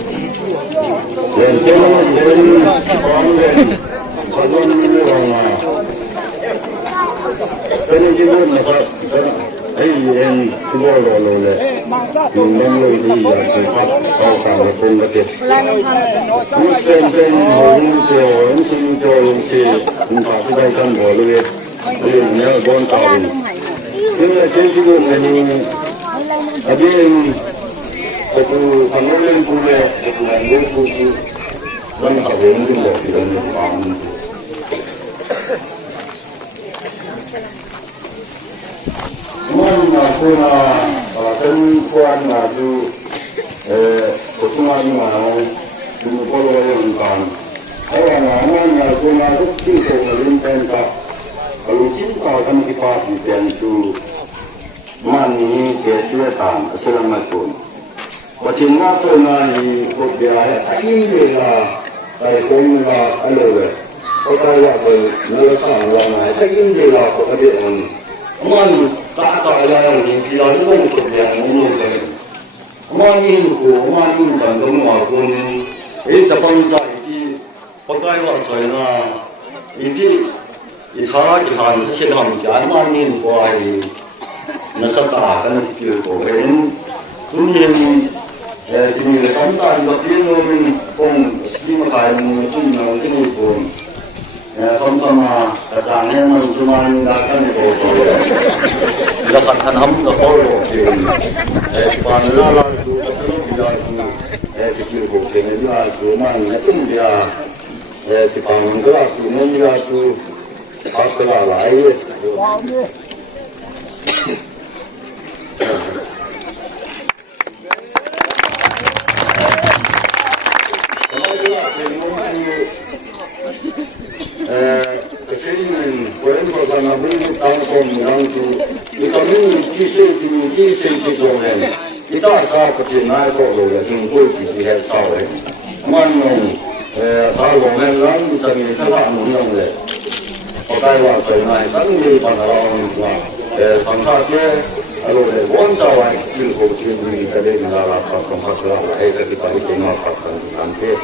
เป็นที่นู่นนะครับไอ้เอ็นที่ว่าเราเลยอยู่นั่งเลยที่อยากจะพักเอาสารพงกระเก็บรู้เป็นหัวเจียวสิ่งเจียวที่คุณพาที่ได้กันหัวเลยเรื่องนี้บนตาซึ่งเช่นที่นู่นนี่อันนี้ก็คือทางโน้นกูเลยทางโน้นกูมันหาเรื่องที่บอกที่เราไม่ฟังมันมาคุยมาเส้นกวนมาดูกุศลมาดูพลวัยกันไอ้วันนั้นมาคุยมาทุกที่ส่งเรื่องเป็นกับรู้จริงก็ทำที่ภาพที่เป็นชูมันนี่เกิดเรื่องต่างเสื่อมมาชนวันที่มาตัวนั้นพวกเดียร์ไอ้เวลาไอ้คนเวลาอะไรเลยเขาได้ว่าเป็นเนื้อสารว่าไงไอ้เวลาเขาเดียร์มันตาตาอะไรอย่างนี้ที่เราต้องฝึกอย่างนี้เลยมันยิ่งกลัวมันยิ่งจังต้องมาคุณจะต้องใจที่เขาได้ว่าใจนะที่ท้าที่หันที่เชื่อมใจมันยิ่งกว่านักศึกษากันที่เกี่ยวกับเรื่องทุนเงินที่มีคำสั่งแบบนี้มันคงที่มาขายมันทุ่มเงินที่มีคนคำสั่งมาแต่จางเนี่ยมันชุมันได้กันในโลกเลยแล้วก็ท่านทำกับเขาโลกเองก่อนหน้าเราดูกับที่เราที่เกี่ยวกับเรื่องนี้ว่าคือมันเนี่ยตุ้มเดียที่ฟังก็คือมันก็คือพัฒนาหลายKarena beri tahun menantu, kita ini kisah dolen, kita asal kecinai kok dolen, tunggu di hesau mana kalau melang bisa ini salah menang le, pakai waktu naik sangat pada orang tua, sangkatnya kalau le bonsai silko ciri kita di negara tempat lain, kita di tengah pasang kantor.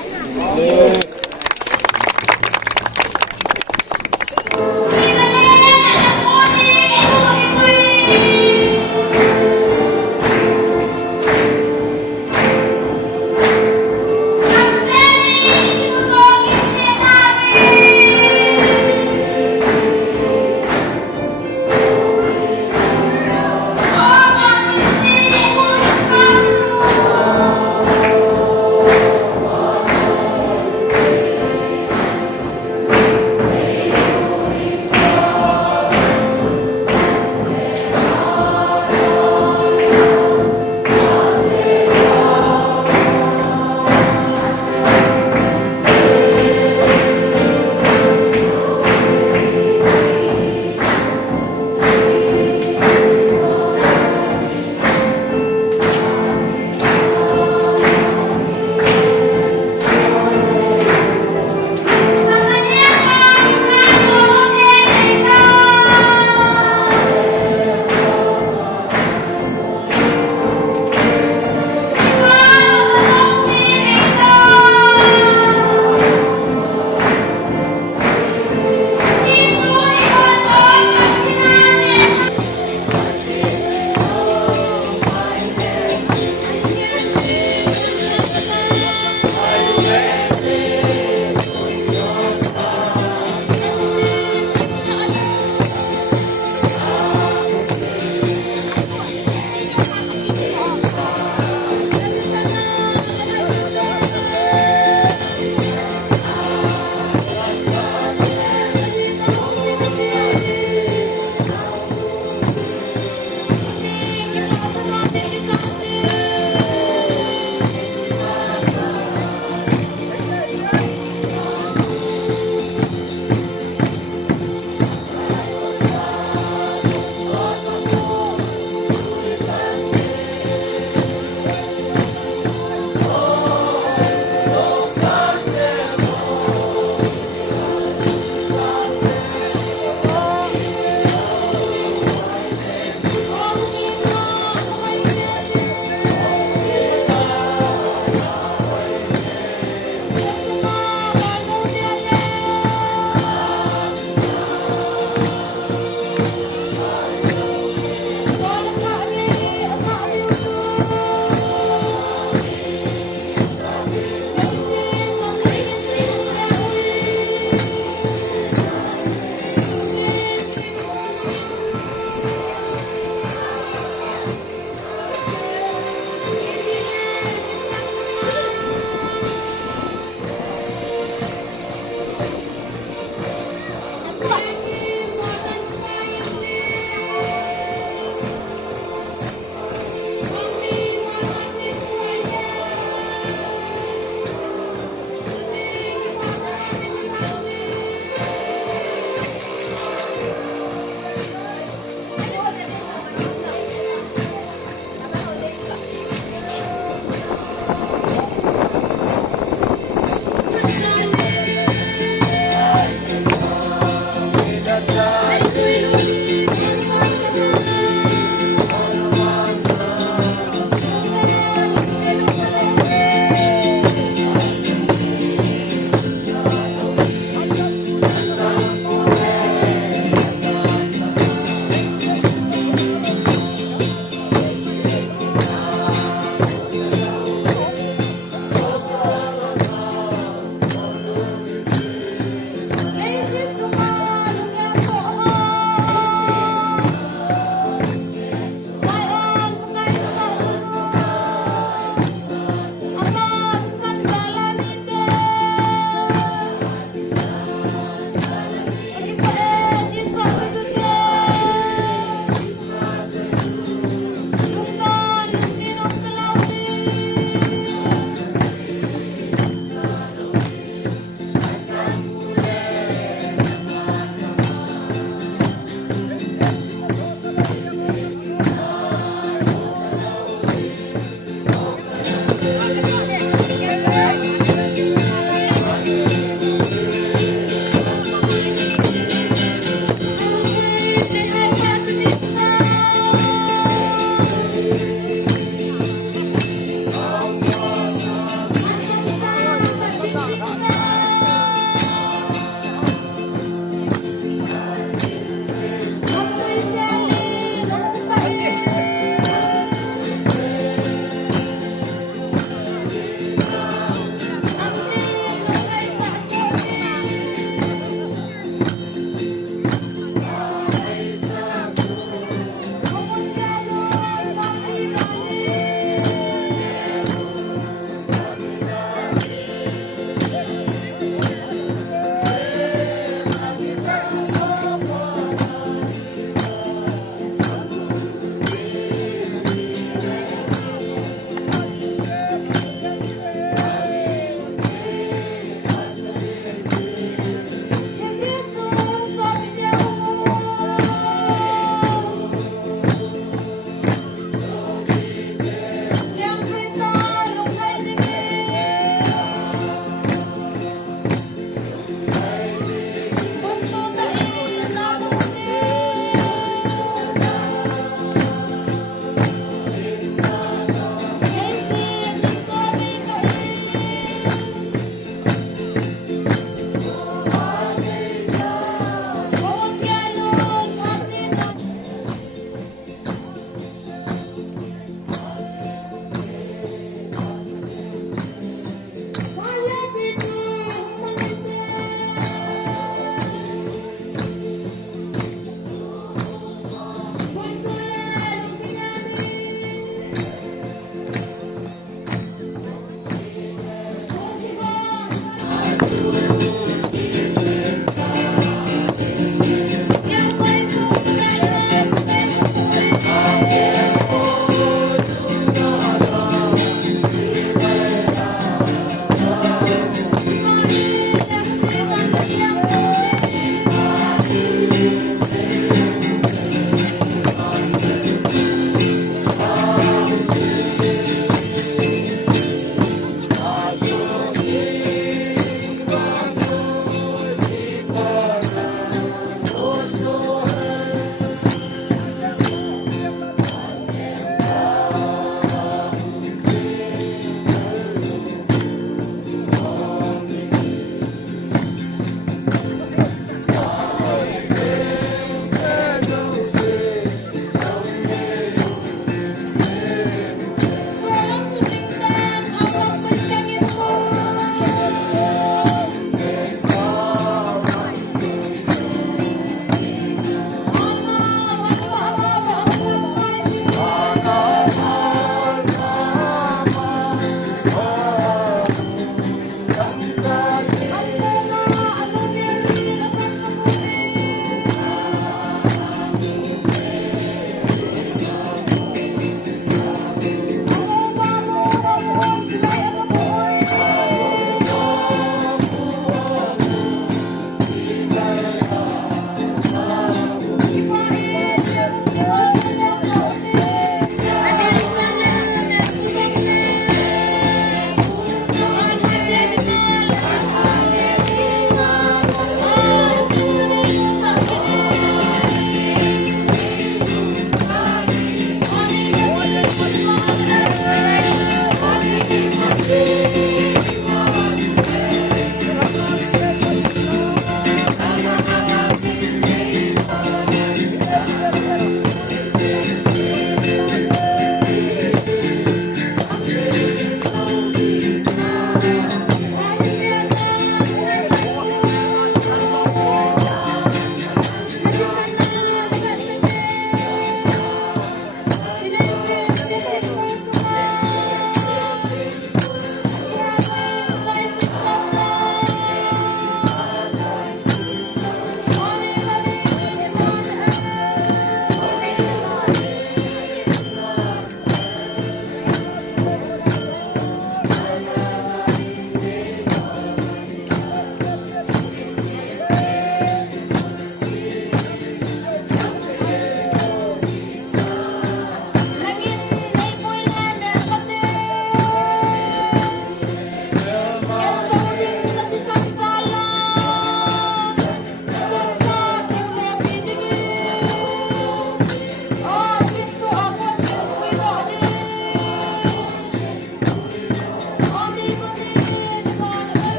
Thank you.